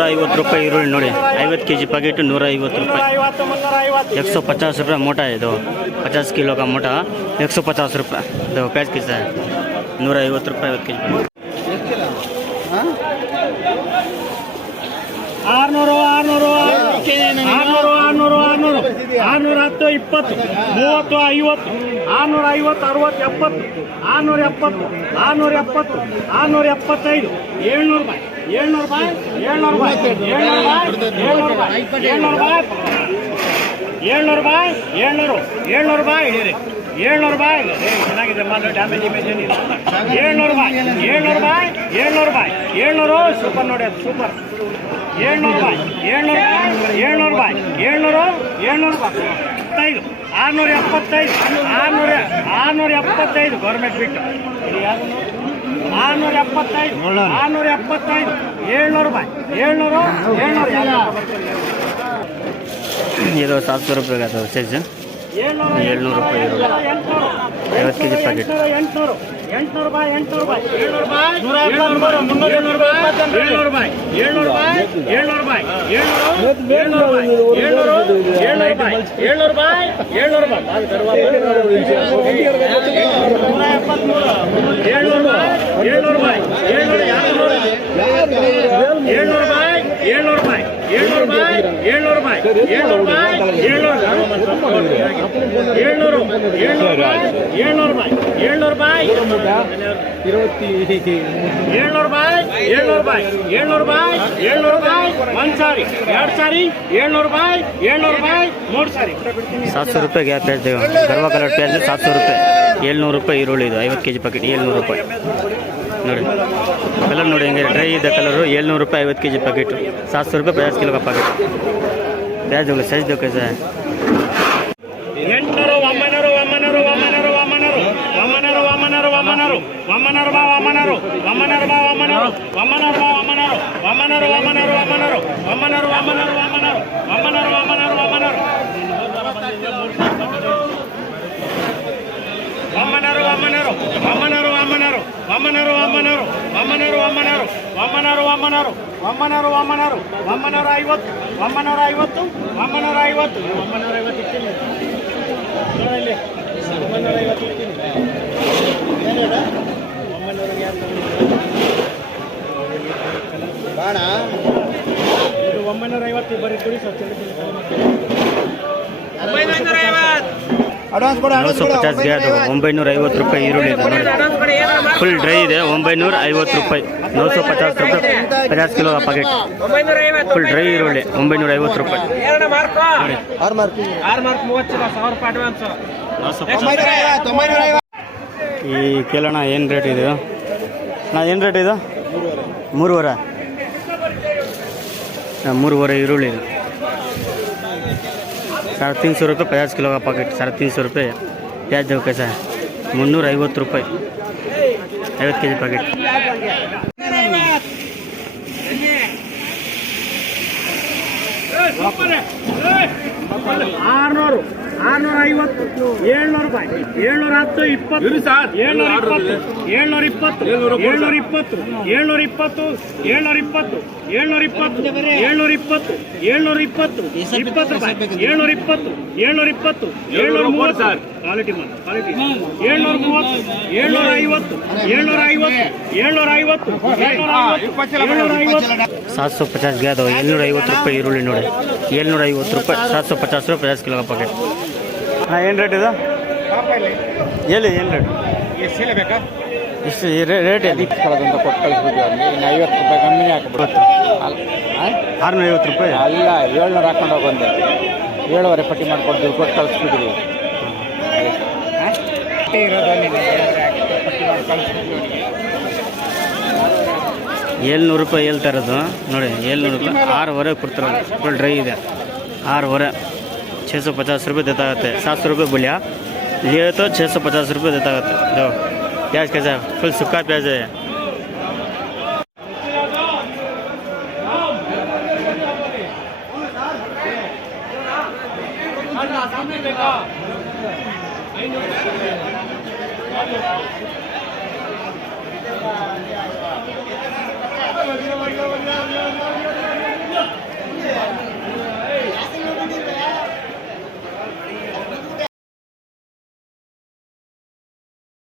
₹150 ಈರುಳ್ಳಿ ನೋಡಿ 50 kg packet ₹150 150 मोटा है दो 50 किलो का मोटा ₹150 दो प्याज कैसा है ₹150 50 kg 600 20 ಚೆನ್ನಾಗಿದೆ ಮಾತ್ರ ಡ್ಯಾಮೇಜ್ ಇಮೇಜ್ ಏನಿಲ್ಲ ₹700 ಸೂಪರ್ ನೋಡಿ ಅದು ಸೂಪರ್ ₹700 675 ಗೌರ್ಮೆಂಟ್ ಬಿಟ್ಟು ₹675 ಇದು ₹700 का तो सैज ₹700 50 kg पैकेट ಒಂದ್ಸಾರಿ ಎರಡು ಸಾರಿ ₹700 क्या प्याज देगा गरवा कलर प्याज ₹700 ₹700 ಈರುಳ್ಳಿ ಇದು 50 kg पैकेट ₹700 ನೋಡಿ कलर ನೋಡಿ ಹೆಂಗೆ ಡ್ರೈ ಇದೆ ಕಲರು ₹700 50 kg पैकेट ₹700 50 किलो का पैकेट प्याज होगा साइज दो कैसा है ₹950 गया तो ₹950 ಈರುಳ್ಳಿ फुल ड्राई ಇದೆ ₹950 ₹950 50 किलो का पैकेट फुल ड्राई ಈರುಳ್ಳಿ ₹950 ಈ ಕೇಳೋಣ ಏನು ರೇಟ್ ಇದೆ ಏನು ರೇಟ್ ಇದು 3.5 ಈರುಳ್ಳಿ ಇದು ₹350 50 किलो का पैकेट ₹350 प्याज देखो कैसा है ₹350 50 kg पैकेट ಕ್ವಾಲಿಟಿ ₹750 गया तो ₹750 ಈರುಳ್ಳಿ ನೋಡಿ ₹750 ₹750 50 किलो का पैकेट ಹಾಂ ಏನು ರೇಟ್ ಇದು ಹೇಳಿ ಏನು ರೇಟ್ ಬೇಕಾ ಇಷ್ಟು ರೇಟ್ ಏನು ಅಂತ ಕೊಟ್ಟು ಕಳಿಸ್ಬಿಟ್ಟು ಇನ್ನು ₹50 ಕಮ್ಮಿ ಹಾಕ್ಬಿಡುತ್ತೆ ₹650 ಅಲ್ಲ 700 ಹಾಕೊಂಡು ಹೋಗೊಂಡೆ 7.5 ಪಟ್ಟಿ ಮಾಡ್ಕೊಂಡು ದುಡ್ಡು ಕೊಟ್ಟು ಕಳಿಸ್ಬಿಟ್ಟಿದ್ವಿ ₹700 ಹೇಳ್ತಾ ಇರೋದು ನೋಡಿ ₹700 6.5 ಕೊಡ್ತಾರೆ ಫುಲ್ ಡ್ರೈ ಇದೆ 6.5 ₹650 देता है ₹700 बोलिया लिए तो ₹650 देता है जो प्याज कैसा है फुल सूखा प्याज है सामने